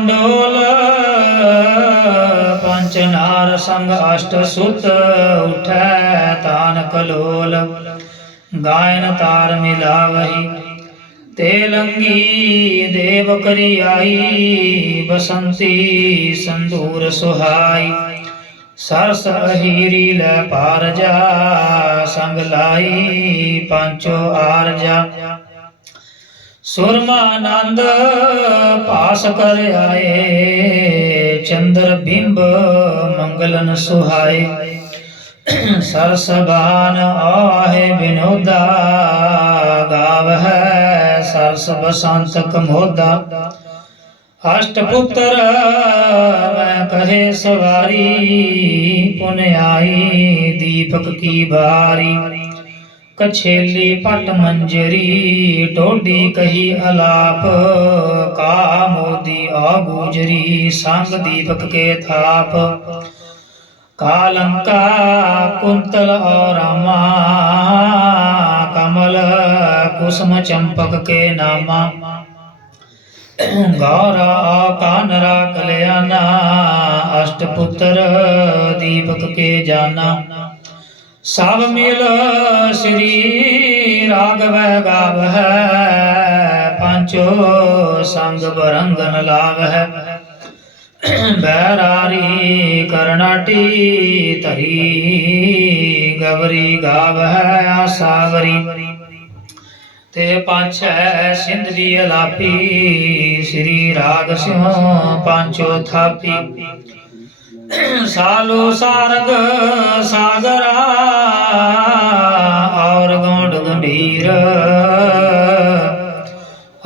मंडोल पंचनार संग अष्ट सुत उठै तान कलोल गायन तार मिलावही तेलंगी देव करी आई बसंती संदूर सुहाई सरस हीरी लै पारजा संग लाई पांचो आरजा सुरमानंद पास कर आए चंद्र बिंब मंगलन सुहाए सरसबान आहे विनोदा गावह सरस बसंत कमोदा अष्टपुत्र मैं कहे सवारी पुन आई दीपक की बारी कछेली पट मंजरी टोडी कही अलाप का मोदी आ गुजरी संग दीपक के थाप कालंका कुंतल और रामा कमल कुसुम चंपक के नामा गौरा कानरा कल्याणा अष्टपुत्र दीपक के जाना सब मिल श्री राघव गावह पांचो संग बरंगन लावह बैरारी करनाटी तरी गवरी गावह आसावरी ते पांच सिंधरी अलापी श्री राग सिंह पांचो थापी सालो सारग सागरा और गौंड गंभीर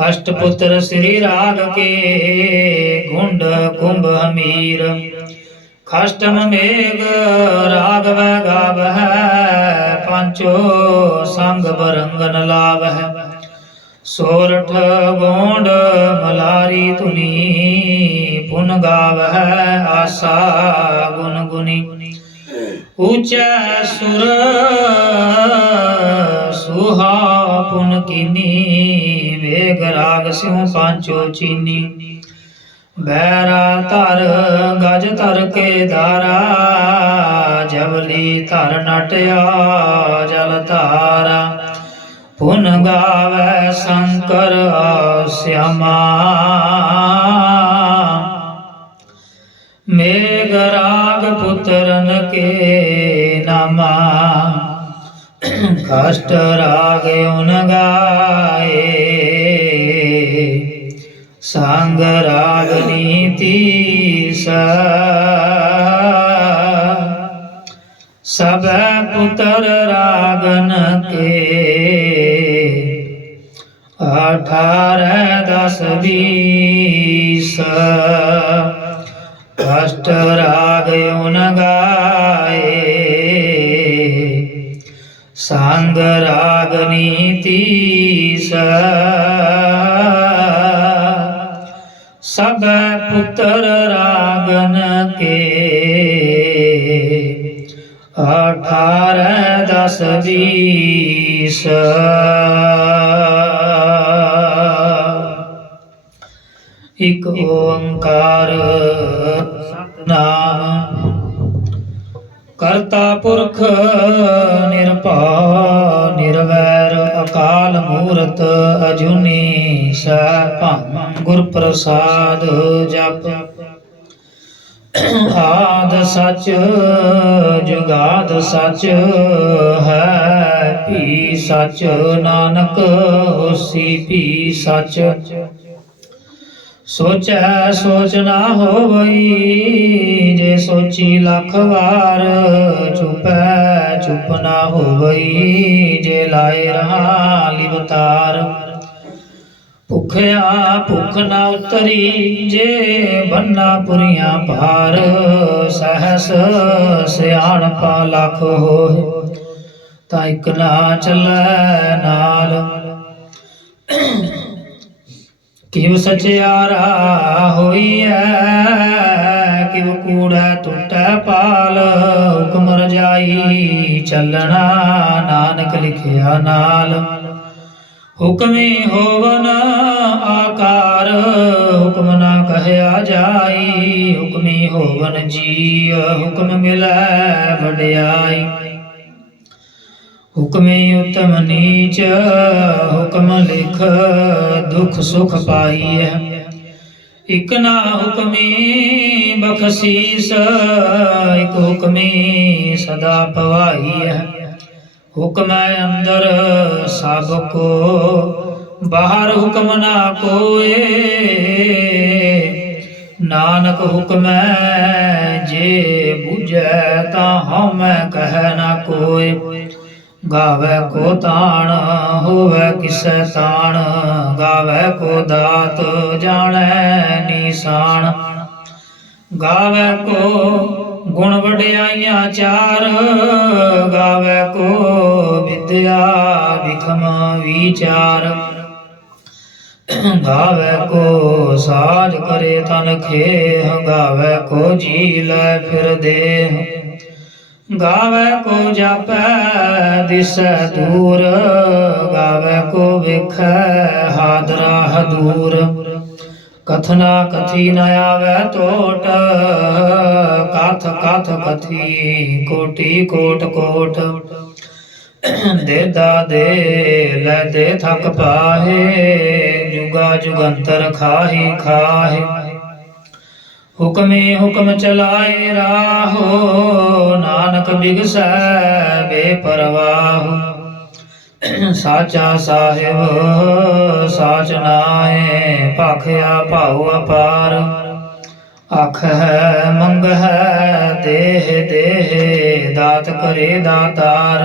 अष्टपुत्र श्री राग के गुंड कुंभ हमीर खष्टम मेघ राघव गावह पांचो संग बरंगन लावह सोरठ गोंड मलारी तुनी पुन गावह आशा गुन गुनी ऊंचा सुर सुहा पुन कीनी वेग राग सिंह पांचो चीनी बैरा तर गज तर के धारा जबली तर नटया जल तारा पुन गावै शंकर श्यामा मेघ राग पुत्रन के नामा कष्ट राग उन गाए सांग राग नीति सब पुत्र रागन के 18 10 20 कष्ट राग उन गाए सांग राग नीति सब पुत्र रागन के 18 10 20 एक ओंकार सतनाम करता पुरख निरभव निर्वैर अकाल मूरत अजूनी सैभं गुर प्रसाद जप आद सच जुगाद सच है भी सच नानक होसी भी सच सोचै सोच ना होवई जे सोची लख वार चुपै चुप ना होवई जे लाए रहा लिवतार भुखया भुख ना उतरी जे बन्ना पुरिया भार सहस सियाणपा लख होए ता इक ना चलै नाल किव सचियारा होई है किव कूड़ा टुटै पाल हुक्म रजाई चलना नानक लिखिया नाल ਹੁਕਮੀ ਹੋਵਨ ਆਕਾਰ, ਹੁਕਮ ਨਾ ਕਹਿਆ ਜਾਈ। ਹੁਕਮੀ ਹੋਵਨ ਜੀ, ਹੁਕਮ ਮਿਲੈ ਵਡਿਆਈ। ਹੁਕਮੀ ਉਤਮ ਨੀਚ, ਹੁਕਮ ਲਿਖ ਦੁਖ ਸੁਖ ਪਾਈਐ। ਇਕ ਨਾ ਹੁਕਮੀ ਬਖਸ਼ੀਸ, ਇਕ ਹੁਕਮੀ ਸਦਾ ਭਵਾਈਐ। ਹੁਕਮੈ ਅੰਦਰ ਸਭ ਕੋ, ਬਾਹਰ ਹੁਕਮ ਨਾ ਕੋਏ। ਨਾਨਕ ਹੁਕਮੈ ਜੇ ਬੁਝੈ, ਤਾਂ ਹਉਮੈ ਕਹਿ ਨਾ ਕੋਇ। ਗਾਵੈ ਕੋ ਤਾਣ, ਹੋਵੈ ਕਿਸੈ ਤਾਣ। ਗਾਵੈ ਕੋ ਦਾਤ, ਜਾਣੈ ਨੀਸਾਨ। ਗਾਵੈ ਕੋ ਗੁਣ ਵਡਿਆਈਆਂ ਚਾਰ, ਗਾਵੈ ਕੋ ਵਿਦਿਆ ਬਿਖਮ ਵਿਚਾਰ। ਗਾਵੈ ਕੋ ਸਾਜ ਕਰੇ ਤਨ ਖੇਹ, ਗਾਵੈ ਕੋ ਜੀ ਲੈ ਫਿਰ ਦੇਹ। ਗਾਵੈ ਕੋ ਜਾਪੈ ਦਿਸੈ ਦੂਰ, ਗਾਵੈ ਕੋ ਵੇਖੈ ਹਾਦਰਾ ਹਦੂਰ। ਕਥਨਾ ਕਥੀ ਨ ਆਵੈ ਟੋਟ, ਕਥ ਕਥ ਕਥੀ ਕੋਟੀ ਕੋਟ ਕੋਟ। ਦੇਦਾ ਦੇ ਲੈ ਦੇ ਥਕ ਪਾਹੇ, ਜੁਗਾ ਜੁਗੰਤਰ ਖਾਹੀ ਖਾਹੇ। ਹੁਕਮੇ ਹੁਕਮ ਚਲਾਏ ਰਾਹੋ, ਨਾਨਕ ਬਿਗਸੈ ਬੇਪਰਵਾਹ। ਸਾਚਾ ਸਾਹਿਬ ਸਾਚ ਨਾਏ, ਭਾਖਿਆ ਭਾਉ ਅਪਾਰ। ਆਖਹਿ ਮੰਗਹਿ ਦੇਹ ਦੇਹ, ਦਾਤ ਕਰੇ ਦਾਤਾਰ।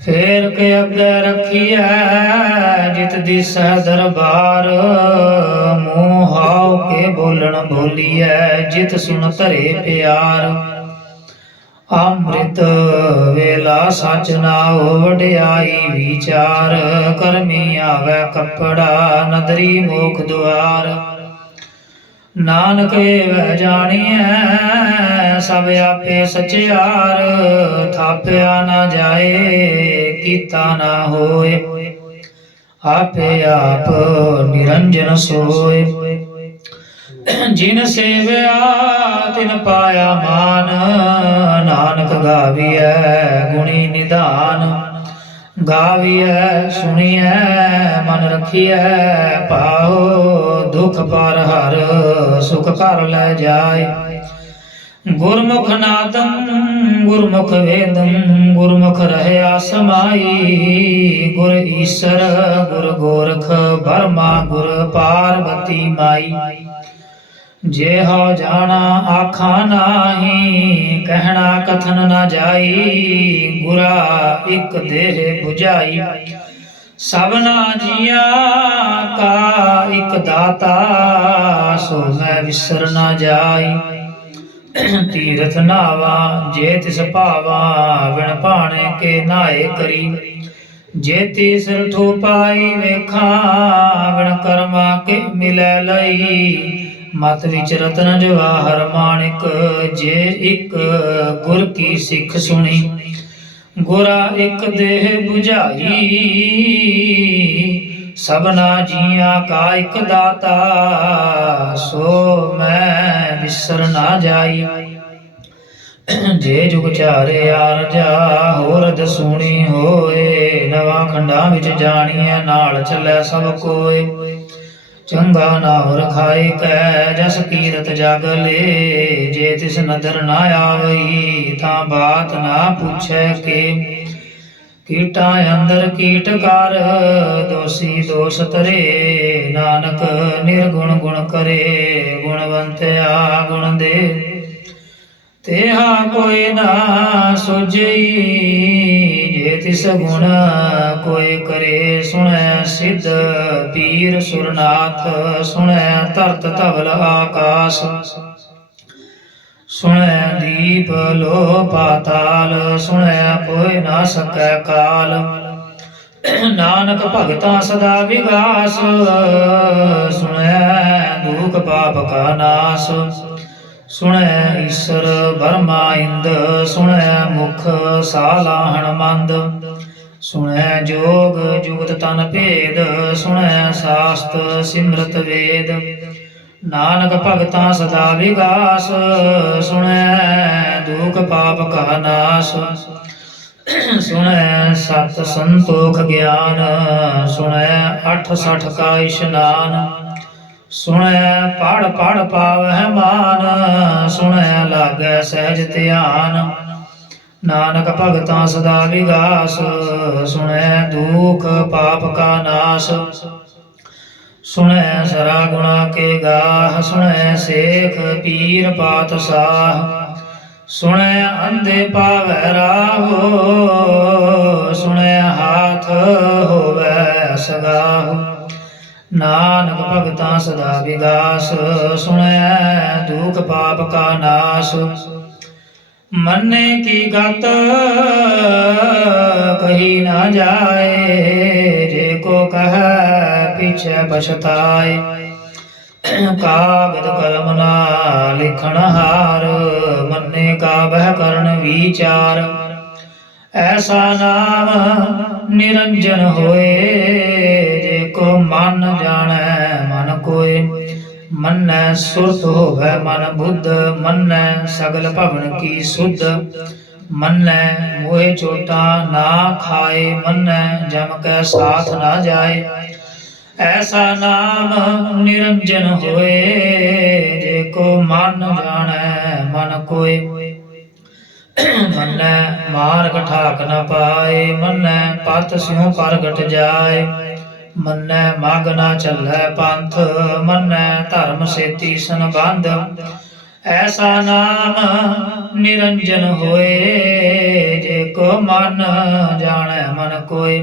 ਫੇਰ ਕੇ ਅੱਗੇ ਰੱਖੀਐ ਜਿਤ ਦਿਸੈ ਦਰਬਾਰ। ਮੂੰਹ ਹਾਉ ਕੇ ਬੋਲਣ ਬੋਲੀਐ, ਜਿਤ ਸੁਣ ਧਰੇ ਪਿਆਰ। ਅੰਮ੍ਰਿਤ ਵੇਲਾ ਸਚ ਨਾਉ, ਵਡਿਆਈ ਵਿਚਾਰ। ਕਰਮੀ ਆਵੈ ਕੱਪੜਾ, ਨਦਰੀ ਮੋਖ ਦੁਆਰ। ਨਾਨਕ ਏਵੈ ਜਾਣੀਐ, ਸਭ ਆਪੇ ਸਚਿਆਰ। ਥਾਪਿਆ ਨਾ ਜਾਏ, ਕੀਤਾ ਨਾ ਹੋਏ। ਆਪੇ ਆਪ ਨਿਰੰਜਨ ਸੋਏ। ਜਿਨ ਸੇਵਿਆ ਤਿਨ ਪਾਇਆ ਮਾਨ, ਨਾਨਕ ਗਾਵੀਐ ਗੁਣੀ ਨਿਧਾਨ। ਗਾਵੀਐ ਸੁਣੀਐ ਮਨ ਰਖੀਐ ਪਾਉ। ਦੁਖ ਪਰ ਹਰ ਸੁਖ ਕਰ ਲੈ ਜਾਏ। ਗੁਰਮੁਖ ਨਾਦੰ ਗੁਰਮੁਖ ਵੇਦੰ, ਗੁਰਮੁਖ ਰਹਿਆ ਸਮਾਈ। ਗੁਰ ਈਸਰ ਗੁਰ ਗੋਰਖ ਬਰਮਾ, ਗੁਰ ਪਾਰਬਤੀ ਮਾਈ। ਜੇ ਹਉ ਜਾਣਾ ਆਖਾਂ ਨਾਹੀ, ਕਹਿਣਾ ਕਥਨ ਨਾ ਜਾਈ। ਗੁਰਾ ਇਕ ਦੇਹ 부ਝਾਈ, ਸਭਨਾ ਜੀਆਂ ਕਾ ਇਕ ਦਾਤਾ। ਸੋ ਮੈਂ ਵਿਸਰ ਨਾ ਜਾਈ। ਤੀਰਥ ਨਾਵਾ ਜੇ ਤਿਸ ਭਾਵਾ, ਵਿਣ ਭਾਣੇ ਕੇ ਨਾਏ ਕਰੀ। ਜੇ ਤਿਸ ਰਠੋ ਪਾਈ ਵੇਖਾਂ, ਵਿਣ ਕਰਮਾ ਕੇ ਮਿਲੈ ਲਈ। ਮਤ ਵਿੱਚ ਰਤਨ ਜਵਾਹਰ ਮਾਣਿਕ, ਜੇ ਇੱਕ ਗੁਰ ਕੀ ਸਿੱਖ ਸੁਣੀ। ਗੁਰਾ ਇੱਕ ਦੇਹ 부ਝਾਈ, ਸਭਨਾ ਜੀਆਂ ਕਾ ਇੱਕ ਦਾਤਾ। ਸੋ ਮੈਂ ਵਿਸਰ ਨਾ ਜਾਈ। ਜੇ ਜੁਗ ਚਾਰੇ ਆਰਜਾ, ਹੋਰਦ ਸੁਣੀ ਹੋਏ। ਨਵਾਂ ਖੰਡਾਂ ਵਿੱਚ ਜਾਣੀਐ, ਨਾਲ ਚੱਲੈ ਸਭ ਕੋਏ। ਚੰਗਾ ਨਾਉ ਰਖਾਏ ਕੈ, ਜਸ ਕੀਰਤ ਜਗ ਲੇ। ਜੇ ਤਿਸ ਨਦਰ ਨਾ ਆਵਈ, ਤਾਂ ਬਾਤ ਨਾ ਪੁੱਛੈ ਕੇ। ਕੀਟਾਂ ਅੰਦਰ ਕੀਟ ਕਰ, ਦੋਸੀ ਦੋਸ ਤਰੇ। ਨਾਨਕ ਨਿਰਗੁਣ ਗੁਣ ਕਰੇ, ਗੁਣਵੰਤਿਆ ਗੁਣ ਦੇ। ਤੇਹਾ ਕੋਈ ਨਾ ਸੁਝਈ, ਜੇ ਤਿਸ ਗੁਣ ਕੋਈ ਕਰੇ। ਸੁਣੈ ਸਿੱਧ ਪੀਰ ਸੁਰਨਾਥ, ਸੁਣੈ ਧਰਤ ਧਵਲ ਆਕਾਸ। ਸੁਣੈ ਦੀਪ ਲੋ ਪਾਤਾਲ, ਸੁਣੈ ਕੋਈ ਨਾ ਸਕੈ ਕਾਲ। ਨਾਨਕ ਭਗਤਾਂ ਸਦਾ ਵਿਗਾਸ, ਸੁਣੈ ਦੁਖ ਪਾਪ ਕਾ ਨਾਸ। ਸੁਣੈ ਈਸਰ ਬਰਮਾ ਇੰਦ, ਸੁਣੈ ਮੁਖ ਸਾਲਾਹਣ ਮੰਦ। ਸੁਣੈ ਜੋਗ ਜੁਗਤ ਤਨ ਭੇਦ, ਸੁਣੈ ਸਾਸਤ ਸਿਮਰਤ ਵੇਦ। ਨਾਨਕ ਭਗਤਾਂ ਸਦਾ ਵਿਗਾਸ, ਸੁਣੈ ਦੁਖ ਪਾਪ ਕਾ ਨਾਸ। ਸੁਣੈ ਸਤ ਸੰਤੋਖ ਗਿਆਨ, ਸੁਣੈ 68 ਕਾ ਇਸ਼ਨਾਨ। ਸੁਣੈ ਪੜ ਪੜ ਪਾਵਹਿ ਮਾਨ, ਸੁਣੈ ਲਾਗੈ ਸਹਿਜ ਧਿਆਨ। ਨਾਨਕ ਭਗਤਾਂ ਸਦਾ ਵਿਗਾਸ, ਸੁਣੈ ਦੁਖ ਪਾਪ ਕਾ ਨਾਸ। ਸੁਣੈ ਸਰਾ ਗੁਣਾ ਕੇ ਗਾਹ, ਸੁਣੈ ਸੇਖ ਪੀਰ ਪਾਤਸ਼ਾਹ। ਸੁਣੈ ਅੰਧੇ ਪਾਵੈ ਰਾਹੁ, ਸੁਣੈ ਹਾਥ ਹੋਵੈ ਸਗਾਹੁ। ਨਾਨਕ ਭਗਤਾਂ ਸਦਾ ਵਿਗਾਸ, ਸੁਣੈ ਦੁਖ ਪਾਪ ਕਾ ਨਾਸ। ਮੰਨੇ ਕੀ ਗਤ ਕਹੀ ਨਾ ਜਾਏ, ਜੇ ਕੋ ਕਹੈ ਪਿਛੈ ਪਛਤਾਏ। ਕਾਗਦ ਕਲਮ ਨਾ ਲਿਖਣ ਹਾਰ, ਮੰਨੇ ਕਾ ਬਹਿ ਕਰਨ ਵਿਚਾਰ। ਐਸਾ ਨਾਮ ਨਿਰੰਜਨ ਹੋਏ, ਜੇ ਕੋ ਮਨ ਜਾਣੈ ਮਨ ਕੋਏ। ਮੰਨੈ ਸੁਰਤ ਹੋਵੈ ਮਨ ਬੁੱਧ, ਮੰਨੈ ਸਗਲ ਭਵਨ ਕੀ ਸੁਧ। ਮੰਨੈ ਮੋਹਿ ਚੋਟਾ ਨਾ ਖਾਏ, ਮੰਨੈ ਜਮ ਕੈ ਸਾਥ ਨਾ ਜਾਏ। ਐਸਾ ਨਾਮ ਨਿਰੰਜਨ ਹੋਏ, ਜੇ ਕੋ ਮਨ ਜਾਣੈ ਮਨ ਕੋਏ। ਮੰਨੈ ਮਾਰਗ ਠਾਕ ਨ ਪਾਏ, ਮੰਨੈ ਪਤ ਸਿਉ ਪ੍ਰਗਟ ਜਾਏ। ਮੰਨੈ ਮਗ ਨਾ ਚੱਲੈ ਪੰਥ, ਮੰਨੈ ਧਰਮ ਸੇਤੀ ਸੰਬੰਧ। ਐਸਾ ਨਾਮ ਨਿਰੰਜਨ ਹੋਏ, ਜੇ ਕੋ ਮਨ ਜਾਣੈ ਮਨ ਕੋਏ।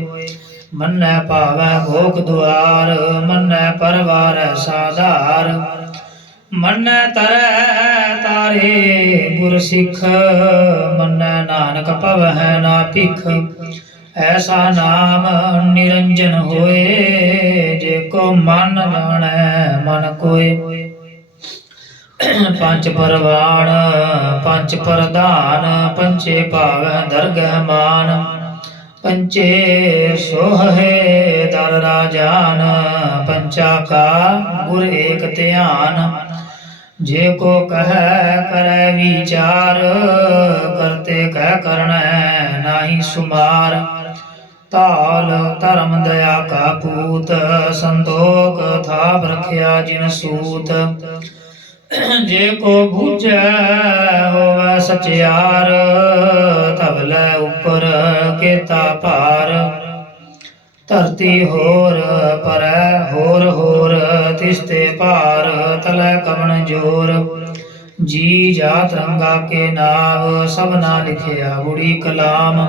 ਮੰਨੈ ਭਾਵੈ ਭੋਗ ਦੁਆਰ, ਮੰਨੈ ਪਰਵਾਰੈ ਸਾਧਾਰ। ਮੰਨੈ ਤਰੈ ਤਾਰੇ ਗੁਰ ਸਿੱਖ, ਮੰਨੈ ਨਾਨਕ ਭਵਹਿ ਨਾ ਭਿਖ। ਐਸਾ ਨਾਮ ਨਿਰੰਜਨ ਹੋਏ, ਜੇ ਕੋ ਮਨ ਜਾਣੈ ਮਨ ਕੋਏ। ਪੰਚ ਪਰਵਾਣ ਪੰਚ ਪ੍ਰਧਾਨ, ਪੰਚੇ ਭਾਵੈ ਦਰਗਹਿ ਮਾਨ। ਪੰਚੇ ਸੋਹੇ ਦਰ ਰਾਜਾਨ, ਪੰਚਾ ਕਾ ਗੁਰ ਏਕ ਧਿਆਨ। ਜੇ ਕੋ ਕਹੈ ਕਰੈ ਵਿਚਾਰ, ਕਰਤੇ ਕਹਿ ਕਰਣੈ ਨਾਹੀ ਸੁਮਾਰ। ਧਾਲ ਧਰਮ ਦਇਆ ਕਾ ਪੂਤ, ਸੰਤੋਖ ਥਾਪ ਰਖਿਆ ਜਿਨ ਸੂਤ। ਜੇ ਕੋ ਬੂਝੈ ਹੋਵੈ ਸਚਿਆਰ, ਧਵਲੈ ਉਪਰ ਕੇਤਾ ਭਾਰ। ਧਰਤੀ ਹੋਰ ਪਰੈ ਹੋਰ ਹੋਰ, ਤਿਸਤੇ ਭਾਰ ਤਲੈ ਕਵਣ ਜੋਰ। ਜੀ ਜਾਤ ਰੰਗਾ ਕੇ ਨਾਵ, ਸਭਨਾ ਲਿਖਿਆ ਬੁੜੀ ਕਲਾਮ।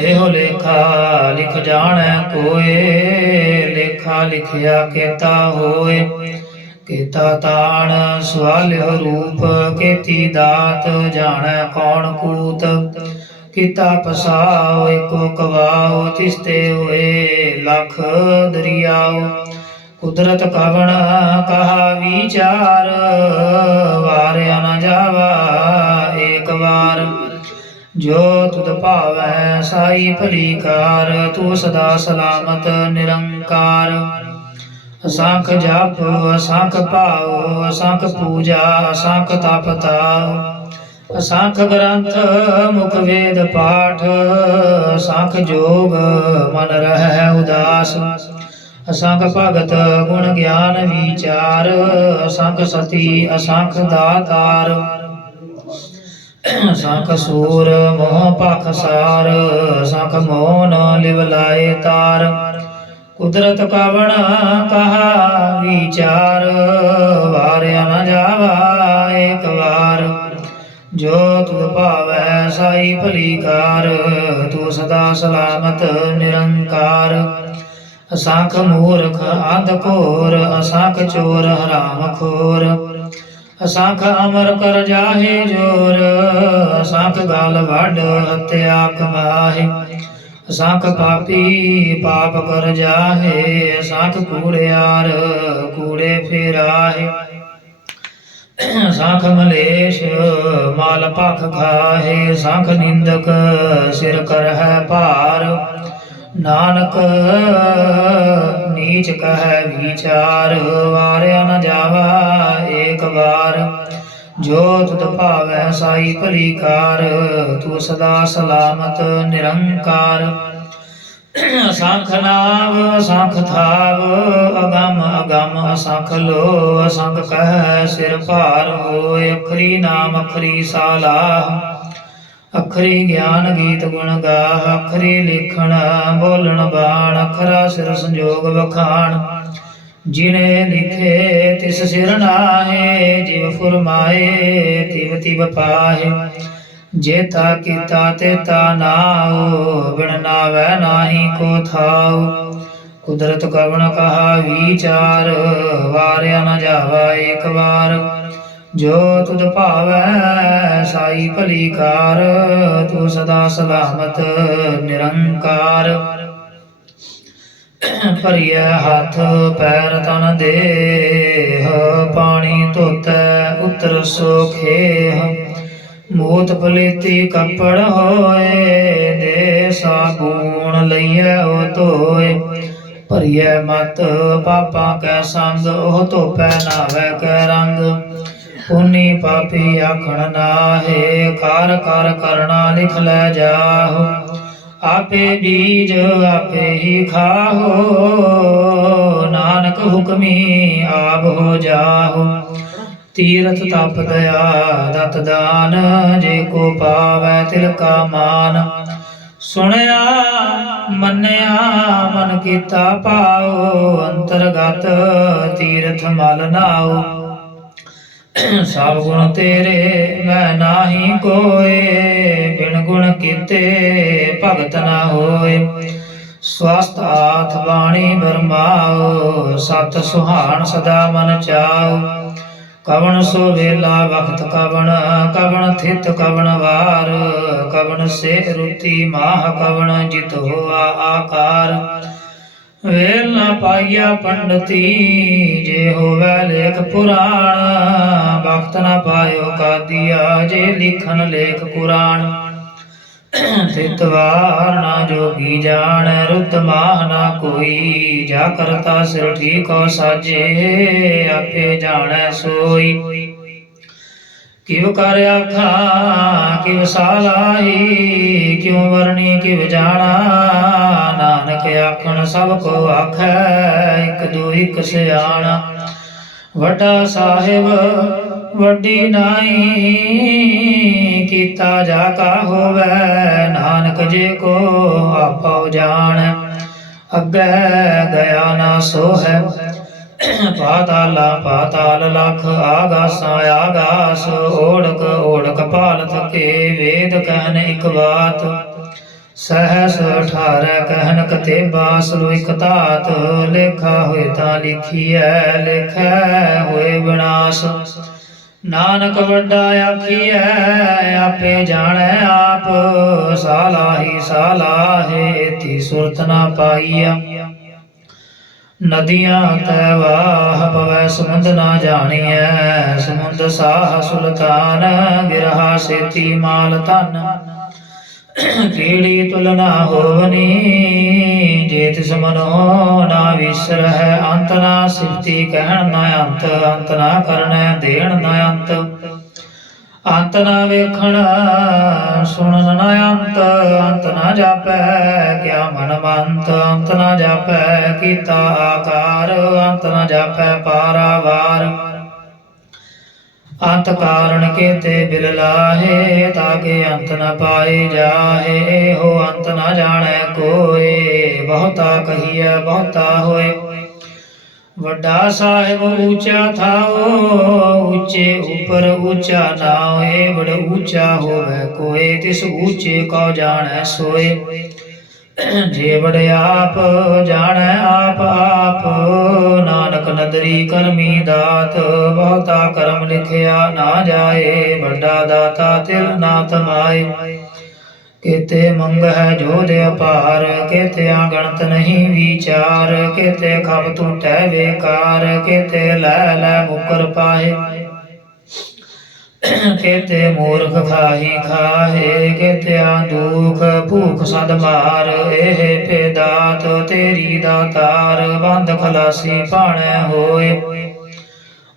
ਇਹੋ ਲੇਖਾ ਲਿਖ ਜਾਣੈ ਕੋਏ, ਲੇਖਾ ਲਿਖਿਆ ਕੇਤਾ ਹੋਏ। ਕੀਤਾ ਤਾਣ ਸਵਾਲਿਓ ਰੂਪ, ਕੀਤੀ ਦਾਤ ਜਾਣੈ ਕੌਣ ਕੂਤ। ਕੀਤਾ ਪਸਾਉ ਏਕੋ ਕਵਾਉ, ਤਿਸਤੇ ਹੋਏ ਲੱਖ ਦਰਿਆਉ। ਕੁਦਰਤ ਕਵਣ ਕਹਾ ਵਿਚਾਰ, ਵਾਰਿਆ ਨ ਜਾਵਾ ਏਕ ਵਾਰ। ਜੋ ਤੁਧ ਭਾਵੈ ਸਾਈ ਭਲੀ ਕਾਰ, ਤੂੰ ਸਦਾ ਸਲਾਮਤ ਨਿਰੰਕਾਰ। ਅਸੰਖ ਜਪ ਅਸੰਖ ਭਾਉ, ਅਸੰਖ ਪੂਜਾ ਅਸੰਖ ਤਪ ਤਾਉ। ਅਸੰਖ ਗ੍ਰੰਥ ਮੁਖ ਵੇਦ ਪਾਠ, ਅਸੰਖ ਜੋਗ ਮਨ ਰਹਿ ਉਦਾਸ। ਅਸੰਖ ਭਗਤ ਗੁਣ ਗਿਆਨ ਵਿਚਾਰ, ਅਸੰਖ ਸਤੀ ਅਸੰਖ ਦਾਤਾਰ। ਅਸੰਖ ਸੂਰ ਮੋਹ ਪਖਸਾਰ, ਅਸੰਖ ਮੋਨ ਲਿਵ ਲਾਏ ਤਾਰ। ਕੁਦਰਤ ਕਵਣ ਕਹਾ ਵਿਚਾਰ, ਵਾਰਿਆ ਨ ਜਾਵਾ ਏਕ ਵਾਰ। ਜੋ ਤੁਧ ਭਾਵੈ ਸਾਈ ਭਲੀ ਕਾਰ, ਤੂੰ ਸਦਾ ਸਲਾਮਤ ਨਿਰੰਕਾਰ। ਅਸੰਖ ਮੂਰਖ ਅੰਧ ਘੋਰ, ਅਸੰਖ ਚੋਰ ਹਰਾਮ ਖੋਰ। ਅਸੰਖ ਅਮਰ ਕਰ ਜਾਹੇ ਜੋਰ, ਅਸੰਖ ਗਲ ਵੱਢ ਹੱਤਿਆ ਕਮਾਹੇ। ਅਸੰਖ ਪਾਪੀ ਪਾਪ ਕਰ ਜਾਹੇ, ਅਸੰਖ ਕੂੜਿਆਰ ਕੂੜੇ ਫੇਰਾਹੇ। ਸੰਖ ਮਲੇਸ਼ ਮਾਲ ਪਖ ਖਾਹੇ, ਸੰਖ ਨਿੰਦਕ ਸਿਰ ਕਰਹਿ ਭਾਰ। ਨਾਨਕ ਨੀਚ ਕਹਿ ਵਿਚਾਰ, ਵਾਰਿਆ ਨ ਜਾਵਾ ਏਕ ਵਾਰ। ਜੋ ਤੁਧ ਭਾਵੈ ਸਾਈ ਭਲੀ ਕਾਰ, ਤੂੰ ਸਦਾ ਸਲਾਮਤ ਨਿਰੰਕਾਰ। ਅਸੰਖ ਨਾਮ ਅਸੰਖ ਥਾਵ, ਅਗਮ ਅਗਮ ਅਸੰਖ ਲੋ। ਅਸੰਖ ਕਹਿ ਸਿਰ ਭਾਰ ਹੋਇ, ਅਖਰੀ ਨਾਮ ਅਖਰੀ ਸਾਲਾਹ। ਅਖਰੀ ਗਿਆਨ ਗੀਤ ਗੁਣ ਗਾਹ, ਅਖਰੀ ਲਿਖਣ ਬੋਲਣ ਬਾਣ। ਅਖਰਾ ਸਿਰ ਸੰਜੋਗ ਵਖਾਣ, ਜਿਨੇ ਲਿਖੇ ਤਿਸ ਸਿਰ ਨਾਹੇ। ਜਿਵ ਫੁਰਮਾਏ ਤਿਵ ਤਿਵ ਪਾਹੇ, जेता कीता तेता नाओ। बिन नावै नाहि को थाओ, कुदरत कवण कहा विचार। वारिया न जावा एक बार, जो तुध भावै साई भली कार। तू सदा सलामत निरंकार। भरिया हाथ पैर तन देह, पानी धोतै उतर सो खेह। ਮੂਤ ਪਲੀਤੀ ਕੱਪੜ ਹੋਏ, ਦੇ ਸਾਬੂਣ ਲਈਐ ਉਹ ਧੋਏ। ਭਰੀਐ ਮਤ ਪਾਪਾਂ ਕੈ ਸੰਗ, ਉਹ ਧੋਪੈ ਨਾਵੈ ਕੈ ਰੰਗ। ਪੁੰਨੀ ਪਾਪੀ ਆਖਣ ਨਾਹੇ, ਕਾਰ ਕਰ ਕਰਣਾ ਲਿਖ ਲੈ ਜਾਹੋ। ਆਪੇ ਬੀਜ ਆਪੇ ਹੀ ਖਾਹੋ, ਨਾਨਕ ਹੁਕਮੀ ਆਪ ਹੋ ਜਾਹੋ। ਤੀਰਥ ਤਪ ਦਇਆ ਦਤ ਦਾਨ, ਜੇ ਕੋ ਪਾਵੈ ਤਿਲ ਕਾ ਮਾਨ। ਸੁਣਿਆ ਮੰਨਿਆ ਮਨ ਕੀਤਾ ਭਾਉ, ਅੰਤਰਗਤ ਤੀਰਥ ਮਲ ਨਾਉ। ਸਭ ਗੁਣ ਤੇਰੇ ਮੈਂ ਨਾਹੀ ਕੋਏ, ਬਿਨ ਗੁਣ ਕੀਤੇ ਭਗਤ ਨਾ ਹੋਏ। ਸਵਸਤ ਆਥ ਬਾਣੀ ਬਰਮਾਉ, ਸਤ ਸੁਹਾਣ ਸਦਾ ਮਨ ਚਾਉ। ਕਵਣ ਸੋ ਵੇਲਾ ਵਖਤ ਕਵਣ, ਕਵਣ ਥਿਤ ਕਵਣ ਵਾਰ। ਕਵਣ ਸੇ ਰੁਤੀ ਮਾਹ, ਕਵਣ ਜਿਤ ਹੋਆ ਆਕਾਰ। ਵੇਲ ਨ ਪਾਈਆ ਪੰਡਤੀ, ਜੇ ਹੋਵੈ ਲੇਖ ਪੁਰਾਣ। ਵਖਤ ਨ ਪਾਇਓ ਕਾਦੀਆ, ਜੇ ਲਿਖਨ ਲੇਖ ਕੁਰਾਨ। ਥਿਤ ਵਾਰ ਨਾ ਜੋਗੀ ਜਾਣੈ, ਰੁੱਤ ਮਾਹ ਨਾ ਕੋਈ। ਜਾ ਕਰਤਾ ਸਿਰ ਠੀਕੋ ਸਾਜੇ, ਆਪੇ ਜਾਣੈ ਸੋਈ। ਕਿਵ ਕਰ ਆਖਾਂ ਕਿਵ ਸਾਲਾਹੀ, ਕਿਉ ਵਰਣੀ ਕਿਵ ਜਾਣਾ। ਨਾਨਕ ਆਖਣ ਸਭ ਕੋ ਆਖੈ, ਇਕ ਦੋ ਇਕ ਸਿਆਣਾ। ਵੱਡਾ ਸਾਹਿਬ ਵੱਡੀ ਨਾਈ, ਕੀਤਾ ਜਾ ਕਾ ਹੋਵੈ। ਨਾਨਕ ਜੇ ਕੋ ਆਪੋ ਜਾਣ, ਅੱਗੇ ਗਿਆ ਨਾ ਸੋ ਹੈ। ਪਾਤਾਲਾ ਪਾਤਾਲ ਲਖ, ਆਗਾਸਾਂ ਆਗਾਸ। ਓੜਕ ਓੜਕ ਭਾਲ ਥਕੇ, ਵੇਦ ਕਹਿਨ ਇਕ ਬਾਤ। ਸਹਸ 18 ਕਹਿਨ ਕਤੇਬਾ, ਸੋ ਇਕ ਧਾਤ। ਲੇਖਾ ਹੋਏ ਤਾਂ ਲਿਖੀਐ, ਲੇਖੈ ਹੋਏ ਵਿਨਾਸ਼। ਨਾਨਕ ਵੱਡਾ ਆਖੀਐ, ਆਪੇ ਜਾਣੈ ਆਪ। ਸਾਲਾਹੀ ਸਾਲਾਹੇ, ਤੀ ਸੁਰਤ ਨਾ ਪਾਈਆ। ਨਦੀਆਂ ਤੈ ਵਾਹ ਪਵੈ, ਸਮੁੰਦ ਨਾ ਜਾਣੀਐ। ਸਮੁੰਦ ਸਾਹ ਸੁਲਤਾਨ, ਗਿਰਹਾ ਸੇਤੀ ਮਾਲ ਧਨ। ਕੀੜੀ ਤੁਲਨਾ ਹੋਵਨੀ, ਜੇ ਤਿਸ ਮਨੋ ਨਾ ਵਿਸਰਹਿ। ਅੰਤ ਨਾ ਸਿਫਤੀ ਕਹਿਣ ਨਾ ਅੰਤ, ਅੰਤ ਨਾ ਕਰਨੈ ਦੇਣ ਨਾ ਅੰਤ। ਅੰਤ ਨਾ ਵੇਖਣ ਸੁਣਨ ਨਾ ਅੰਤ, ਅੰਤ ਨਾ ਜਾਪੈ ਕਿਆ ਮਨ ਮੰਤ। ਅੰਤ ਨਾ ਜਾਪੈ ਕੀਤਾ ਆਕਾਰ, ਅੰਤ ਨਾ ਜਾਪੈ ਪਾਰਾਵਾਰ। ਅੰਤ ਕਾਰਣ ਕੇਤੇ ਬਿਲ ਲਾਹੇ, ਤਾਕੇ ਅੰਤ ਨ ਪਾਏ ਜਾਹੇ। ਇਹੋ ਅੰਤ ਨ ਜਾਣੈ ਕੋਏ, ਬਹੁਤਾ ਕਹੀਐ ਬਹੁਤਾ ਹੋਏ। ਵੱਡਾ ਸਾਹਿਬ ਊਚਾ ਥਾਓ, ਊਚੇ ਉਪਰ ਊਚਾ ਨਾਏ। ਬੜ ਊਚਾ ਹੋਵੈ ਕੋਏ, ਤਿਸ ਊਚੇ ਕਉ ਜਾਣੈ ਸੋਏ। ਜੇ ਵਡਿਆਪ ਜਾਣੈ ਆਪ ਆਪ, ਨਾਨਕ ਨਦਰੀ ਕਰਮੀ ਦਾਤ। ਬਹੁਤਾ ਕਰਮ ਲਿਖਿਆ ਨਾ ਜਾਏ, ਵੱਡਾ ਦਾਤਾ ਤਿਲ ਨਾ ਤਮਾਏ। केते मंग है जोध अपार, केते गणत नहीं विचार, केते खब टूटै बेकार, केते लै लै मुकर पाए। केते मूर्ख खाही खाहे केत्या दुख भूख सद मार एह पेदात तेरी दातार बंद खलासी पाणै होए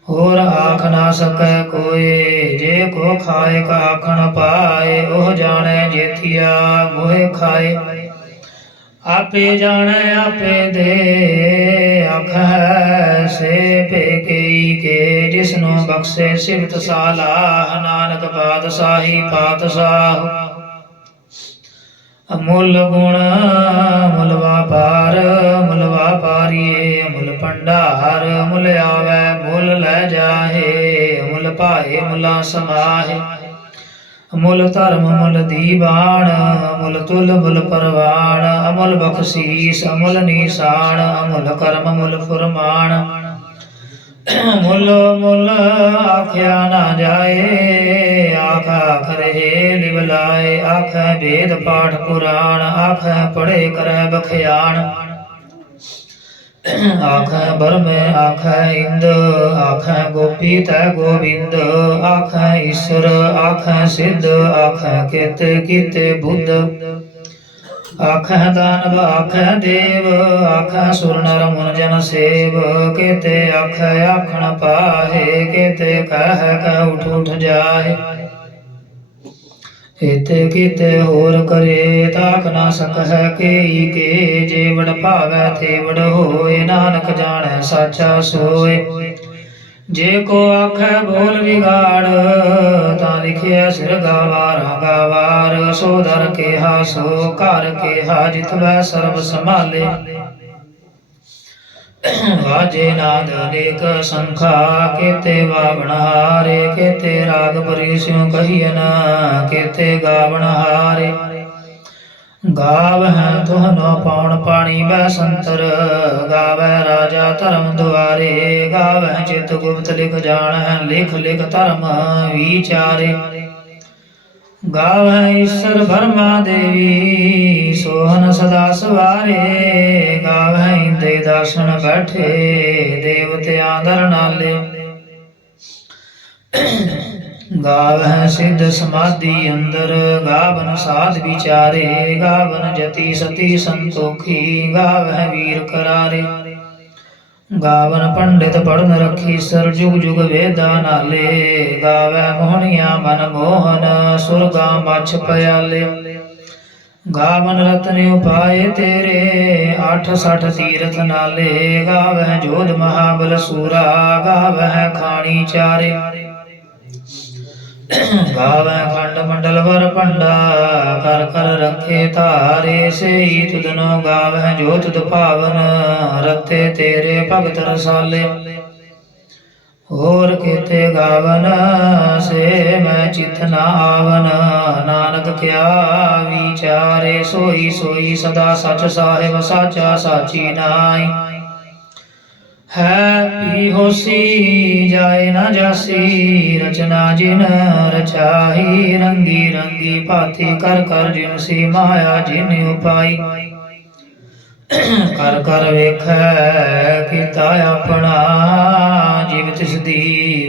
होर आख ना सकै कोई जे को खाए का आखण पाए ओह जाने जेथिया मोहे खाए आपे जाने आपे दे आखै से पेकई के जिसनु बख्शे सिफत सालाह नानक पातशाही पातशाह अमुल गुण मुल व्यापारिए मुल भंडार मुल आवे मुल लै जाहे मुल भाए मुला समाहे मुल धर्म मुल दीवान मुल तुल मुल परवान अमुल बख्शीस अमुल निशान अमुल कर्म मुल फुरमान मुल मुल आख्या ना जाए आख आख रहे लिवलाए आख वेद पाठ पुराण आख पढ़े करे बखयान आख ब्रह्म आख इंद आख गोपी तै गोविंद आख ईश्वर आख सिद्ध आख कित कित बुद्ध आख दानव आख देव आख सुर नर मुन जन सेव केते आख आखण पाहे केते कह उठ उठ जाहे इते किते होर करे ताक ना सकह केई के जे वड भावै थे वड होए नानक जानै साचा सोए जे को आखै बोल बिगाड़ ता लिखिया सिर गावार गावार सो दर केहा सो घर केहा जितवै सर्ब संभाले वाजे नाद अनेक संखा केते वावण हारे केते राग परि स्यों कहियन केते गावण हारे गावह तुहनो पाउन पाणी बैसंतर गावै राजा धर्म दुआरे गावह चित गुप्त लिख जान लिख लिख धर्म विचारे गावै ईश्वर ब्रह्मा देवी सोहन सदा सवारे गावै इंदे दर्शन बैठे देवत्या दर नाले गावै सिद्ध समाधि अंदर गावन साध विचारे गावन जति सती संतोखी गावै वीर करारे गावन पंडित पढ़न रखी सर जुग जुग वेदा नाले गावै मोहनिया मन मोहन सुरगा मछ पयाले गावन रत्न उपाय तेरे 8 तीरथ नाले गावै जोध महाबल सूरा गावै खाणी चारे गावै खंड मंडल वर पंडा कर कर रखे तारे से तुदनो गावै जो तुद पावन रते तेरे भगत रसाले होर केते गावन से मैं चित न आवन नानक क्या विचारे सोई सोई सदा सच साहिब साचा साची नाई है पी होसी जाए न जासी रचना जिन रचाही रंगी रंगी भांति कर कर जिन सी माया जिन उपाई कर कर वेख किता अपना जीव तिस दी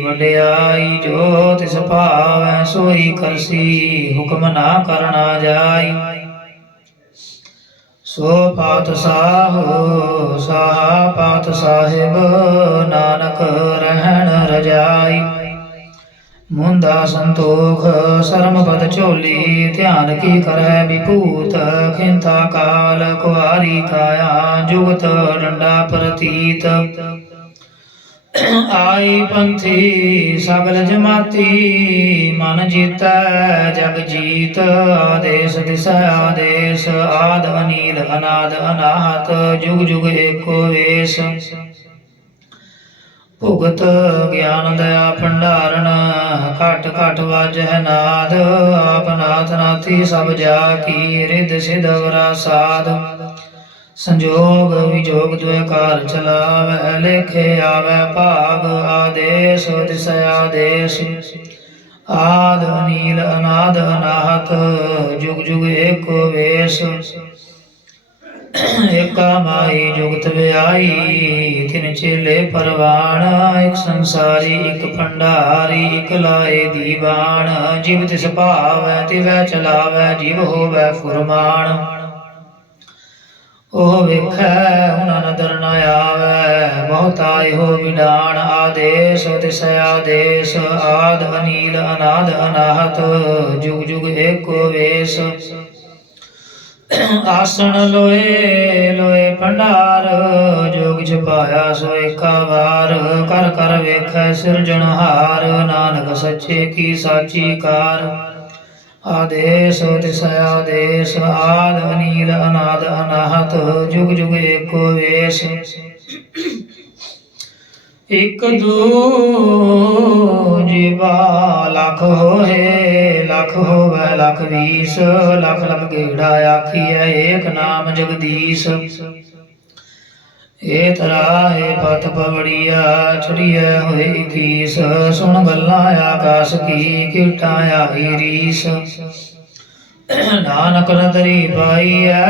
वड्याई जो तिस भावै सोई करसी हुक्म ना करना जाई सो पातशाह साहा पात साहिब नानक रहन रजाई मुंदा संतोख शर्म पद चोली ध्यान की करह विभूत खिंता काल कुआरी काया जुगत डंडा प्रतीत आई पंथी सगल जमाती मन जीतै जग जीत आदेश दिशा आदेश आद अनील अनाद अनाहत जुग जुग एको वेश भुगत ज्ञान दया भंडारण घट घट वाजह नाद आप नाथ नाथी सब जा की रिद सिद्ध वरा साध संजोग विजोग द्वय कार चलावै लेखे आवै भाग आदेश दिशा आदेश आद अनील अनाद अनाहत जुग जुग एको वेश ਏਕਾ ਮਾਈ ਜੁਗਤ ਵਿਆਈ ਤਿਨ ਚੇਲੇ ਪਰਵਾਣ ਇਕ ਸੰਸਾਰੀ ਇਕ ਭੰਡਾਰੀ ਇਕ ਲਾਏ ਦੀਵਾਨ ਜਿਵ ਤਿਸ ਭਾਵੈ ਤਿਵੈ ਚਲਾਵੈ ਜਿਵ ਹੋਵੈ ਫੁਰਮਾਨ ਉਹ ਵੇਖੈ ਹੁਨਾ ਨਦਰ ਨ ਆਵੈ ਬਹੁਤਾ ਇਹੋ ਵਿਡਾਣ ਆਦੇਸ ਤਿਸ ਆਦੇਸ ਆਦ ਅਨੀਲ ਅਨਾਦ ਅਨਾਹਤ ਜੁਗ ਜੁਗ ਏਕੋ ਵੇਸ ਆਸਣ ਲੋਏ ਲੋਏ ਭੰਡਾਰ ਜੋ ਕਿਛ ਪਾਇਆ ਸੋ ਏਕਾ ਵਾਰ ਕਰ ਕਰ ਵੇਖੈ ਸਿਰਜਣਹਾਰ ਨਾਨਕ ਸੱਚੇ ਕੀ ਸਾਚੀ ਕਾਰ ਆਦੇਸ ਤਿਸ ਆਦੇਸ ਆਦ ਅਨੀਲ ਅਨਾਦ ਅਨਾਹਤ ਜੁਗ ਜੁਗ ਏਕੋ ਵੇਸ ਇਕ ਦੂਜਾ ਲਖ ਹੋਏ ਲਖ ਹੋਵੈ ਲਖ ਵੀਸ ਲਖ ਲਖ ਗੇੜਾ ਆਖੀਐ ਏਕ ਨਾਮ ਜਗਦੀਸ਼ ਏ ਤਰਾਏ ਪਤ ਪਵੜੀਆ ਚੜੀਐ ਹੋਏ ਕੀਸ ਸੁਣ ਗੱਲਾਂ ਆਕਾਸ ਕੀ ਕੀਟਾਂ ਆਈ ਰੀਸ ਨਾਨਕ ਨਦਰੀ ਪਾਈਐ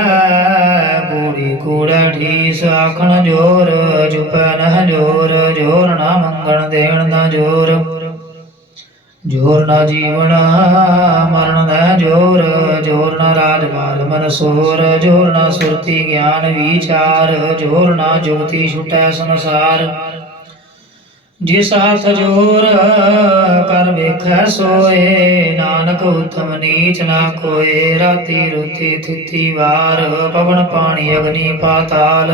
ਕੂੜੀ ਕੂੜੈ ਠੀਸ ਆਖਣ ਜੋਰ ਜੁਪੈ ਨਹਿ ਜੋਰ ਜੋਰ ਨਾ ਮੰਗਣ ਦੇਣ ਨਾ ਜੋਰ ਜੋਰ ਨਾ ਜੀਵਨ ਮਰਨ ਨਹਿ ਜੋਰ ਜੋਰ ਨਾ ਰਾਜ ਮਾਲ ਮਨ ਸੋਰ ਜੋਰ ਨਾ ਸੁਰਤੀ ਗਿਆਨ ਵਿਚਾਰ ਜੋਰ ਨਾ ਜੁਗਤੀ ਛੁਟੈ ਸੰਸਾਰ ਜਿਸ ਹੱਥ ਜੋਰ ਕਰ ਵੇਖੈ ਸੋਏ ਨਾਨਕ ਉਤਮ ਨੀਚ ਨਾ ਕੋਏ ਰਾਤੀ ਰੁਤੀ ਥਿਤੀ ਵਾਰ ਪਵਨ ਪਾਣੀ ਅਗਨੀ ਪਾਤਾਲ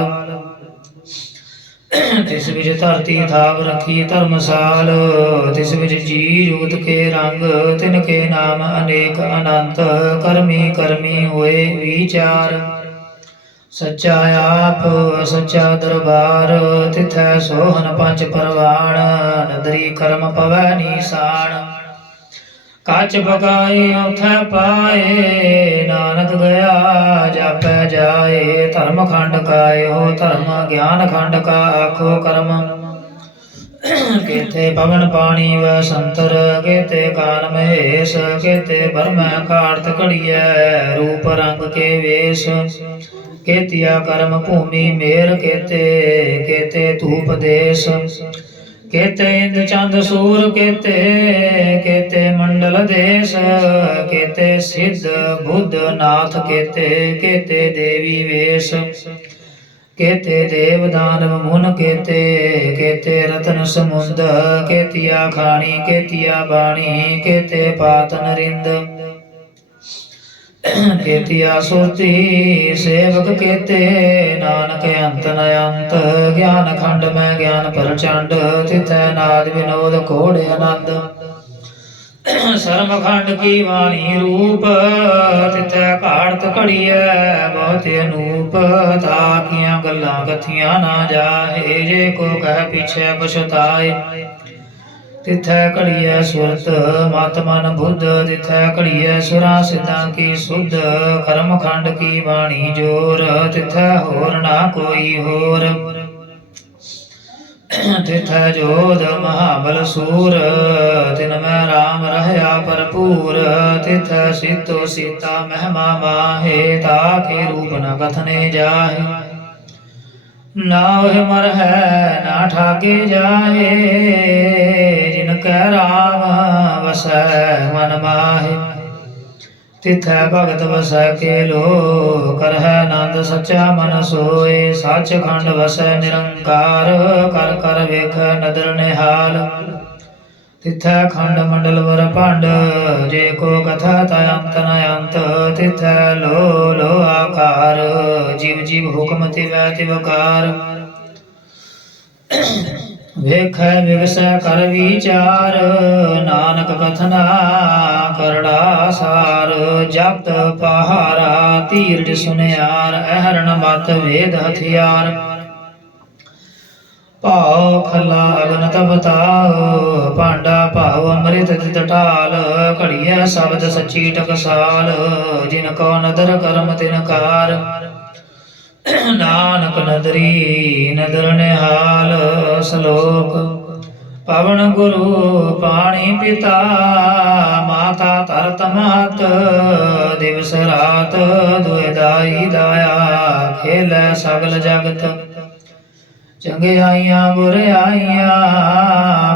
ਤਿਸ ਵਿੱਚ ਧਰਤੀ ਥਾਪ ਰੱਖੀ ਧਰਮਸਾਲ ਤਿਸ ਵਿੱਚ ਜੀ ਜੂਤ ਕੇ ਰੰਗ ਤਿਨ ਕੇ ਨਾਮ ਅਨੇਕ ਅਨੰਤ ਕਰਮੀ ਕਰਮੀ ਹੋਏ ਵਿਚਾਰ ਸੱਚਾ ਆਪ ਸੱਚਾ ਦਰਬਾਰ ਤਿਥੈ ਸੋਹਨ ਪੰਜ ਪਰਵਾਣ ਨਦਰੀ ਕਰਮ ਪਵੈ ਨੀਸਾਨ ਕੱਚ ਬਗਾਏ ਉਥੈ ਪਾਏ ਨਾਨਕ ਗਿਆ ਜਾਪੈ ਜਾਏ ਧਰਮ ਖੰਡ ਕਾਏ ਹੋ ਧਰਮ ਗਿਆਨ ਖੰਡ ਕਾ ਆਖੋ ਕਰਮ ਕੇਤੇ ਪਵਨ ਪਾਣੀ ਵੈ ਸੰਤਰ ਕੇਤੇ ਕਾਨ ਮਹੇਸ਼ ਕੇਤੇ ਬਰਮੈ ਕਾਰਤ ਘੜੀਐ ਰੂਪ ਰੰਗ ਕੇ ਵੇਸ਼ ਕੇਤਿਆ ਕਰਮ ਭੂਮੀ ਮੇਰ ਕੇਤੇ ਕੇਤੇ ਧੂਪ ਦੇਸ਼ ਕੇਤੇ ਇੰਦ ਚੰਦ ਸੂਰ ਕੇਤੇ ਕੇਤੇ ਮੰਡਲ ਦੇਸ਼ ਕੇਤੇ ਸਿੱਧ ਬੁੱਧ ਨਾਥ ਕੇਤੇ ਕੇਤੇ ਦੇਵੀ ਵੇਸ਼ ਕੇਤੇ ਦੇਵ ਦਾਨਵ ਮੁਨ ਕੇਤੇ ਕੇਤੇ ਰਤਨ ਸਮੁੰਦ ਕੇਤਿਆ ਖਾਣੀ ਕੇਤਿਆ ਬਾਣੀ ਕੇਤੇ ਪਾਤ ਨਰਿੰਦ ਕੇਤਿਆ ਸੁਰਤੀ ਸੇਵਕ ਕੇਤੇ ਨਾਨਕ ਅੰਤ ਨ ਅੰਤ ਗਿਆਨ ਖੰਡ ਮੈਂ ਗਿਆਨ ਪ੍ਰਚੰਡ ਤਿਥੈ ਨਾਦ ਵਿਨੋਦ ਕੋੜ ਆਨੰਦ ਸਰਮ ਖੰਡ ਕੀ ਬਾਣੀ ਰੂਪ ਤਿਥੈ ਘਾੜਤ ਘੜੀਐ ਬਹੁਤ ਅਨੂਪ ਤਾਕੀਆਂ ਗੱਲਾਂ ਕਥੀਆਂ ਨਾ ਜਾਹੇ ਜੇ ਕੋ ਕਹਿ ਪਿਛੈ ਪਛਤਾਏ ਤਿਥੈ ਘੜੀਐ ਸੁਰਤ ਮਤ ਮਨ ਬੁੱਧ ਤਿਥੈ ਘੜੀਐ ਸੁਰਾਂ ਸਿੱਧਾਂ ਕੀ ਸੁਧ ਕਰਮ ਖੰਡ ਕੀ ਬਾਣੀ ਜੋਰ ਤਿਥੈ ਹੋਰ ਨਾ ਕੋਈ ਹੋਰ ਤਿਥੈ ਜੋਧ ਮਹਾਬਲ ਸੂਰ ਤਿਨ ਮੈਂ ਰਾਮ ਰਹਿਆ ਭਰਪੂਰ ਤਿਥੈ ਸੀਤੋ ਸੀਤਾ ਮਹਿਮਾ ਮਾਹੇ ਤਾਕੇ ਰੂਪ ਨ ਕਥਨੇ ਜਾਹੇ ਨਾ ਹੋਇ ਮਰ ਹੈ ਨਾ ਠਾਗੇ ਜਾਹੇ ਜਿਨ ਕੈ ਰਾਮ ਵਸੈ ਮਨ ਮਾਹੇ ਤਿਥੈ ਭਗਤ ਵਸੈ ਕੇ ਲੋ ਕਰਹਿ ਆਨੰਦ ਸੱਚਾ ਮਨ ਸੋਏ ਸੱਚ ਖੰਡ ਵਸੈ ਨਿਰੰਕਾਰ ਕਰ ਕਰ ਵੇਖ ਨਦਰ ਨਿਹਾਲ ਤਿਥੈ ਖੰਡ ਮੰਡਲ ਵਰ ਭੰਡ ਜੇ ਕੋ ਕਥਾ ਤਾ ਅੰਤ ਨ ਅੰਤ ਤਿਥੈ ਲੋ ਲੋ ਆਕਾਰ ਜਿਵ ਜਿਵ ਹੁਕਮ ਤਿਵੈ ਤਿਵਕਾਰ ਵੇਖੈ ਵਿਗਸੈ ਕਰ ਵਿਚਾਰ ਨਾਨਕ ਕਥਨਾ ਕਰੜਾ ਸਾਰ ਜਪਤ ਪਹਾਰਾ ਧੀਰਜ ਸੁਨਿਆਰ ਅਹਰਣ ਮਤ ਵੇਦ ਹਥਿਆਰ ਭਾਉ ਖਲਾ ਅਗਨ ਤਪਤਾਉ ਭਾਂਡਾ ਭਾਉ ਅੰਮ੍ਰਿਤ ਤਿਤ ਢਾਲ ਘੜੀਐ ਸ਼ਬਦ ਸੱਚੀ ਟਕਸਾਲ ਜਿਨ ਕੋ ਨਦਰ ਕਰਮ ਤਿਨਕਾਰ ਨਾਨਕ ਨਦਰੀ ਨਦਰ ਨਿਹਾਲ ਸ਼ਲੋਕ ਪਵਨ ਗੁਰੂ ਪਾਣੀ ਪਿਤਾ ਮਾਤਾ ਧਰਤ ਮਹਤ ਦਿਵਸ ਰਾਤ ਦੁਇ ਦਾਈ ਦਾਇਆ ਖੇਲੈ ਸਗਲ ਜਗਤ ਚੰਗਿਆਈਆਂ ਬੁਰਿਆਈਆਂ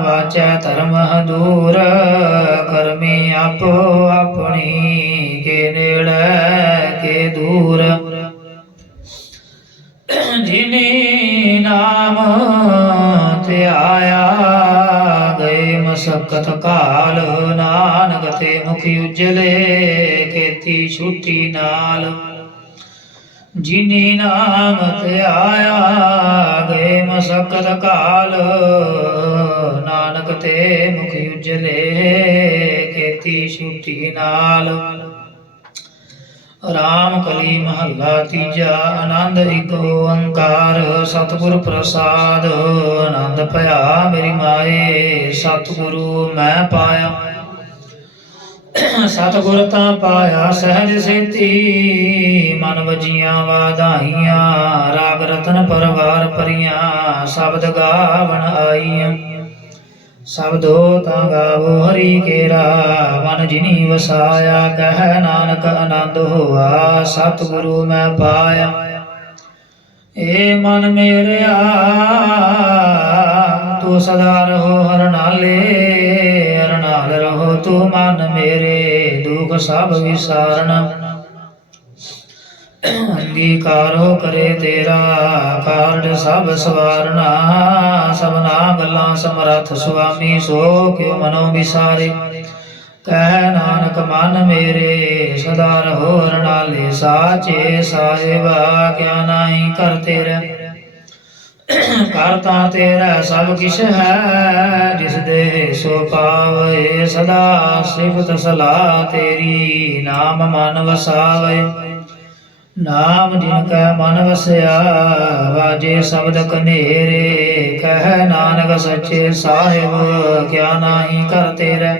ਵਾਚੈ ਧਰਮ ਦੂਰ ਕਰਮੀ ਆਪੋ ਆਪਣੀ ਕੇ ਨੇੜੇ ਕੇ ਦੂਰ ਜਿਨੀ ਨਾਮ ਧਿਆਇਆ ਗਏ ਮਸਕਤ ਕਾਲ ਨਾਨਕ ਤੇ ਮੁਖੀ ਉਜਲੇ ਕੀਤੀ ਛੁੱਟੀ ਨਾਲ ਜਿਨੀ ਨਾਮ ਧਿਆਇਆ ਗਏ ਮਸਕਤ ਕਾਲ ਨਾਨਕ ਤੇ ਮੁਖੀ ਉਜਲੇ ਕੀਤੀ ਛੁੱਟੀ ਨਾਲ ਰਾਮ ਕਲੀ ਮਹੱਲਾ ਤੀਜਾ ਆਨੰਦ ਇੱਕ ਓੰਕਾਰ ਸਤਿਗੁਰ ਪ੍ਰਸਾਦ ਆਨੰਦ ਭਇਆ ਮੇਰੀ ਮਾਏ ਸਤਿਗੁਰੂ ਮੈਂ ਪਾਇਆ ਸਤਿਗੁਰ ਤਾਂ ਪਾਇਆ ਸਹਿਜ ਸੇਤੀ ਮਨ ਵਜੀਆਂ ਵਾਧਾਈਆਂ ਰਾਗ ਰਤਨ ਪਰਵਾਰ ਭਰੀਆਂ ਸ਼ਬਦ ਗਾਵਣ ਆਈਆਂ ਸਬਦੋ ਤਾਂ ਗਾਵੋ ਹਰੀ ਕੇਰਾ ਮਨ ਜਿਨੀ ਵਸਾਇਆ ਕਹਿ ਨਾਨਕ ਆਨੰਦ ਹੋਆ ਸਤਿਗੁਰੂ ਮੈਂ ਪਾਇਆ ਏ ਮਨ ਮੇਰਿਆ ਤੂੰ ਸਦਾ ਰਹੋ ਹਰ ਨਾਲੇ ਹਰ ਨਾਲ ਰਹੋ ਤੂੰ ਮਨ ਮੇਰੇ ਦੁਖ ਸਭ ਵਿਸਾਰਣਾ ਅੰਗੀਕਾਰੋ ਕਰੇ ਤੇਰਾ ਕਾਰਜ ਸਭ ਸਵਾਰਨਾ ਸਭਨਾ ਗੱਲਾਂ ਸਮਰੱਥ ਸੁਆਮੀ ਸੋ ਕਿਉ ਮਨੋ ਵਿਸਾਰੇ ਕਹਿ ਨਾਨਕ ਮਨ ਮੇਰੇ ਸਦਾ ਰਹੋ ਹਰ ਨਾਲੇ ਸਾਚੇ ਸਾਹਿਬਾ ਕਿਆ ਨਾਹੀ ਕਰ ਤੇਰਾ ਕਰਤਾ ਤੇਰਾ ਸਭ ਕਿਛ ਹੈ ਜਿਸ ਦੇ ਸੋ ਪਾਵੇ ਸਦਾ ਸਿਫਤ ਸਲਾਹ ਤੇਰੀ ਨਾਮ ਮਨ ਵਸਾਵੇ ਨਾਮ ਜਿਨ ਕੈ ਮਨ ਵਸਿਆ ਵਾਜੇ ਸ਼ਬਦ ਕਨੇਰੇ ਕਹਿ ਨਾਨਕ ਸੱਚੇ ਸਾਹਿਬ ਕਿਆ ਨਾਹੀ ਕਰ ਤੇਰਾ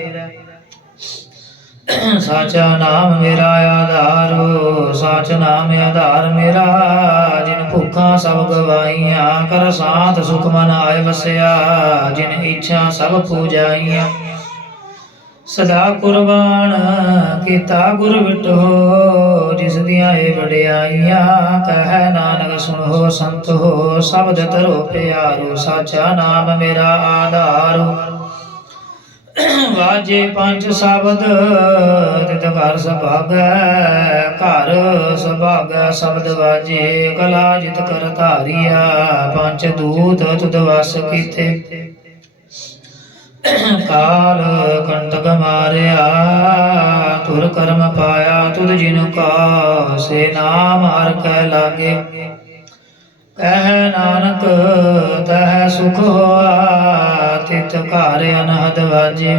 ਸਾਚਾ ਨਾਮ ਮੇਰਾ ਆਧਾਰੋ ਸਾਚ ਨਾਮ ਆਧਾਰ ਮੇਰਾ ਜਿਨ ਭੁੱਖਾਂ ਸਭ ਗਵਾਈਆਂ ਕਰ ਸਾਥ ਸੁਖ ਮਨ ਆਏ ਵਸਿਆ ਜਿਨ ਇੱਛਾ ਸਭ ਪੂਜਾਈਆਂ ਸਦਾ ਕੁਰਬਾਨ ਕੀਤਾ ਗੁਰ ਵਿਟੋ ਜਿਸ ਦੀਆਂ ਏ ਵਡਿਆਈਆਂ ਕਹਿ ਨਾਨਕ ਸੁਣੋ ਸੰਤ ਹੋ ਸ਼ਬਦ ਧਰੋ ਪਿਆਰੋ ਸਾਚਾ ਨਾਮ ਮੇਰਾ ਆਧਾਰੋ ਵਾਜੇ ਪੰਜ ਸ਼ਬਦ ਤਿਤ ਘਰ ਸੁਭਾਗੈ ਘਰ ਸੁਭਾਗੈ ਸ਼ਬਦ ਵਾਜੇ ਕਲਾ ਜਿਤ ਕਰ ਧਾਰੀਆ ਪੰਜ ਦੂਤ ਤੁਧ ਵਸ ਕੀਤੇ ਕਾਲ ਕੰਟਕ ਮਾਰਿਆ ਤੁਰ ਕਰਮ ਪਾਇਆ ਤੁਧ ਜਿਨ ਕਾ ਸੇ ਨਾਮ ਹਰ ਕੈ ਲਾਗੇ ਕਹਿ ਨਾਨਕ ਤਹ ਸੁਖ ਹੋਆ ਤਿਤ ਘਰ ਅਨਹਦ ਵਾਜੇ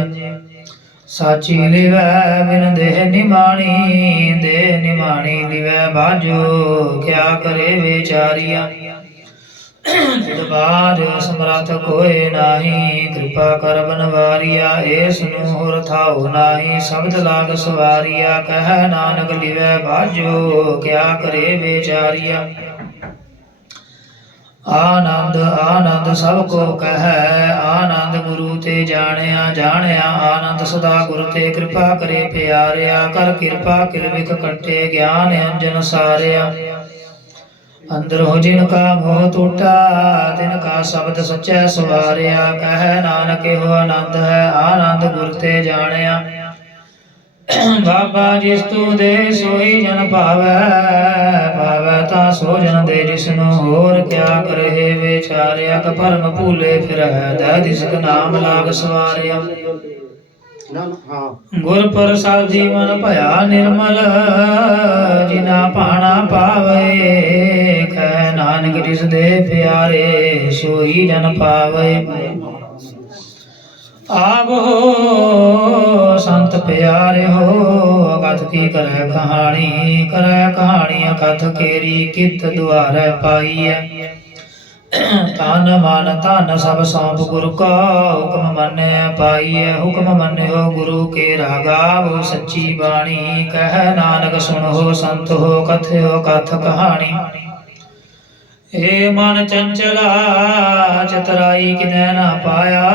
ਸਾਚੀ ਲਿਵੈ ਬਿਨ ਦੇਹ ਨਿਮਾਣੀ ਦੇਹ ਨਿਮਾਣੀ ਲਿਵੈ ਬਾਜੋ ਕਿਆ ਕਰੇ ਵਿਚਾਰੀਆ ਤਿਤ ਬਾਜ ਸਮਰੱਥ ਕੋਇ ਨਾਹੀ ਕਿਰਪਾ ਕਰ ਬਨਵਾਰੀਆ ਏਸ ਨੂੰ ਹੋਰ ਥਾਉ ਨਾਹੀ ਸ਼ਬਦ ਲਾਗ ਸਵਾਰੀਆ ਕਹਿ ਨਾਨਕ ਲਿਵੈ ਬਾਜੋ ਕਿਆ ਕਰੇ ਵਿਚਾਰੀਆ ਆਨੰਦ ਆਨੰਦ ਸਭ ਕੋ ਕਹੈ ਆਨੰਦ ਗੁਰੂ ਤੇ ਜਾਣਿਆ ਜਾਣਿਆ ਆਨੰਦ ਸਦਾ ਗੁਰ ਤੇ ਕਿਰਪਾ ਕਰੇ ਪਿਆਰਿਆ ਕਰ ਕਿਰਪਾ ਕਿਰਵਿਕ ਕੱਟੇ ਗਿਆਨ ਅੰਜਨ ਸਾਰਿਆ ਅੰਦਰ ਹੋ ਜਿਨ ਕਾ ਮੋਹ ਟੂਟਾ ਤਿਨ ਕਾ ਸ਼ਬਦ ਸੱਚੈ ਸਵਾਰਿਆ ਕਹਿ ਨਾਨਕ ਇਹੋ ਆਨੰਦ ਹੈ ਆਨੰਦ ਗੁਰ ਤੇ ਜਾਣਿਆ ਬਾਬਾ ਜਿਸ ਤੂੰ ਦੇ ਸੋਈ ਜਨ ਭਾਵੈ ਭਾਵੈ ਤਾਂ ਸੋ ਜਨ ਦੇ ਜਿਸਨੂੰ ਹੋਰ ਕਿਆ ਕਰੇ ਵਿਚਾਰਿਆ ਕ ਭਰਮ ਭੂਲੇ ਫਿਰੈ ਦੈ ਦਿਸਕ ਨਾਮ ਲਾਗ ਸਵਾਰਿਆ ਗੁਰ ਪ੍ਰਸਾਦ ਜੀਵਨ ਭਇਆ ਨਿਰਮਲ ਜਿਨਾ ਭਾਣਾ ਪਾਵੇ ਕਹਿ ਨਾਨਕ ਜਿਸ ਦੇ ਪਿਆਰੇ ਸੋਈ ਜਨ ਪਾਵੇ ਆਪ ਹੋ ਸੰਤ ਪਿਆਰੇ ਹੋ ਕਥ ਕੀ ਕਰੈ ਕਹਾਣੀ ਕਥ ਕੇਰੀ ਕਿਤ ਦੁਆਰੈ ਪਾਈਐ ਤਨ ਮਨ ਧਨ ਸਭ ਸੌਂਪ ਗੁਰੂ ਕਾ ਹੁਕਮ ਮੰਨੈ ਪਾਈਐ ਹੁਕਮ ਮੰਨਿਓ ਗੁਰੂ ਕੇ ਰਾਗਾਵੋ ਸੱਚੀ ਬਾਣੀ ਕਹਿ ਨਾਨਕ ਸੁਣੋ ਸੰਤ ਹੋ ਕਥਿਓ ਕਥ ਕਹਾਣੀ ਏ ਮਨ ਚੰਚਲਾ ਚਤਰਾਈ ਕਿਨੈ ਨਾ ਪਾਇਆ,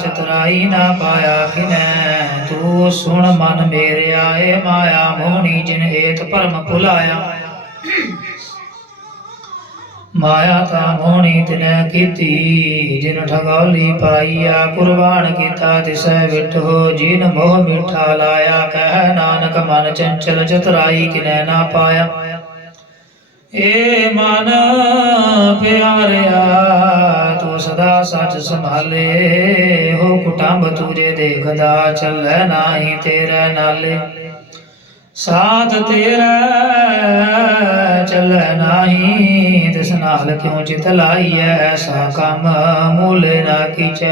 ਚਤਰਾਈ ਨਾ ਪਾਇਆ ਕਿਨੈ। ਤੂੰ ਸੁਣ ਮਨ ਮੇਰਿਆ, ਏ ਮਾਇਆ ਮੋਹਣੀ ਜਿਨ ਏਤ ਭਰਮ ਭੁਲਾਇਆ। ਮਾਇਆ ਤਾਂ ਮੋਹਣੀ ਤਿਨੈ ਕੀਤੀ, ਜਿਨ ਠਗੌਲੀ ਪਾਈਆ। ਕੁਰਬਾਨ ਕੀਤਾ ਤਿਸੈ ਵਿਟੋ, ਜਿਨ ਮੋਹ ਮਿੱਠਾ ਲਾਇਆ। ਕਹਿ ਨਾਨਕ ਮਨ ਚੰਚਲ ਚਤਰਾਈ ਕਿਨੈ ਨਾ ਪਾਇਆ। ਏ ਮਨ ਪਿਆਰਿਆ ਤੂੰ ਸਦਾ ਸੱਚ ਸੰਭਾਲੇ, ਹੋ ਕੁਟੰਬ ਤੁਝੇ ਦੇਖਦਾ ਚੱਲੈ ਨਾਹੀ ਤੇਰੇ ਨਾਲੇ। ਸਾਥ ਤੇਰਾ ਚੱਲੈ ਨਾਹੀ, ਤਿਸ ਨਾਲ ਕਿਉ ਚਿਤ ਲਾਈਐ। ਐਸਾ ਕੰਮ ਮੂਲੇ ਨਾ ਕੀਚੈ।